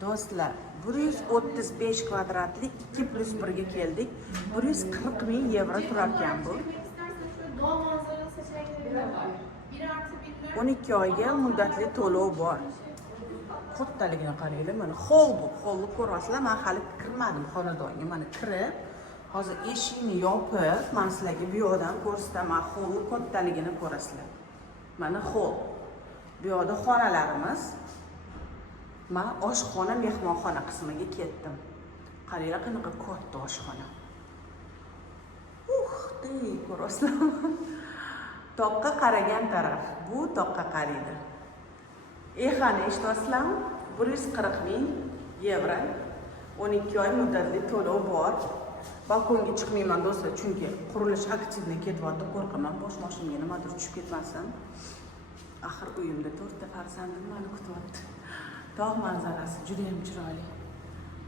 Do'stlar, 135 kvadratlik 2+1 ga keldik. 140.000 yevro turar ekan bu. 12 oyga muddatli to'lov bor. Kattaligini qaranglar, mana hol bu. Holni ko'rasizlar, men hali kirmadim xonadonga. Mana kirib, hozir eshikni yopib, men sizlarga bu yoqdan ko'rsataman. Holni kattaligini ko'rasizlar. Mana hol. Bu yoqda xonalarimiz. Men oshxona, mehmonxona qismiga ketdim. Qaranglar, qanaqa katta oshxona. Ko'rasizlarmi? Toqqa qaragan taraf. Bu toqqa qaraydi. Qani eshityapsizlarmi? 140.000 yevro. 12 oy muddatli to'lov bor. Balkonga chiqmayman do'stlar, chunki qurilish aktivni ketyapti, qo'rqaman. Bosh mashinaga nimadir tushib ketmasin. Axir uyimda 4 ta farzandim meni kutyapti. Tog' manzarasi juda ham chiroyli.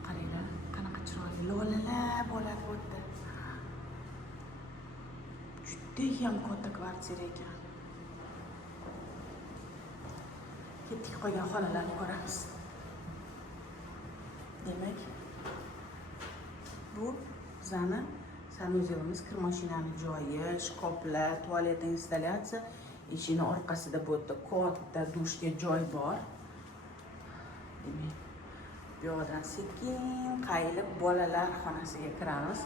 Qaranglar, qanaqa chiroyli lolalar bo'ladi bu yerda. Juda ham katta kvartira ekan. Ketdik, qolgan xonalarni ko'ramiz. Demak, bu bizani sanuzelimiz, kir mashinani joyi, shkoflar, tualet installyatsiya, eshikning orqasida bu yerda katta dushga joy bor. Demak, bu yoqdan sekin qayilib bolalar xonasiga kiramiz.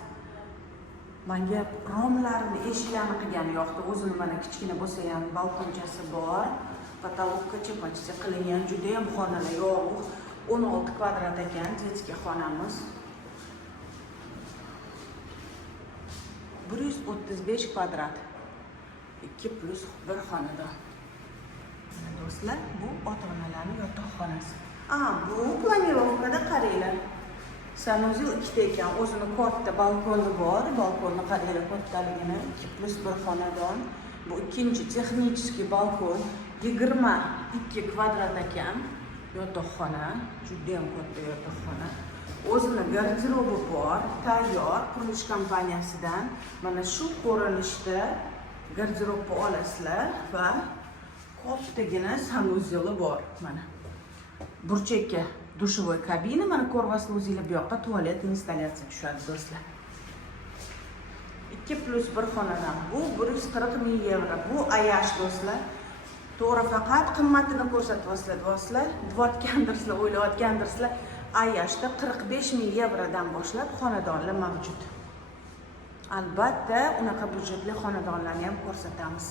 Menga romlarni, eshiklarni qilgani yoqdi. O'zini mana kichkina bo'lsa ham balkonchasi bor. Потолокка chapachcha qilingan, juda ham xonalar yorug'. 16 kvadrat ekan детский xonamiz. 135 kvadrat. 2+1 xonadon. Do'stlar, bu ota-onalarning yotoqxonasi. Bu planirovkada qaranglar. Sanuzel 2 ta ekan, o'zini katta balkoni bor. Balkonni qaranglar kattaligini, 2+1 xonadon. Bu ikkinchi texnik balkon, 22 kvadrat ekan. Yotoqxona, juda ham katta yotoqxona. O'zini garderobi bor, tayyor, qurilish kompaniyasidan. Mana shu ko'rinishda garderobni olasizlar va kattagina sanuzeli bor. Mana burchakka dushovoy kabina, mana ko'ryapsizlar o'zingizlar, bu yoqqa tualet installyatsiya tushadi do'stlar. 2+1 xonadon. Bu 140.000 yevro. Bu ayash do'stlar. To'g'ri, faqat qimmatini ko'rsatyapsizlar do'stlar. Deyotgandirsizlar, o'ylayotgandirsizlar. Ayashda 45.000 yevrodan boshlab xonadonlar mavjud. Albatta, unaqa budjetli xonadonlarni ham ko'rsatamiz.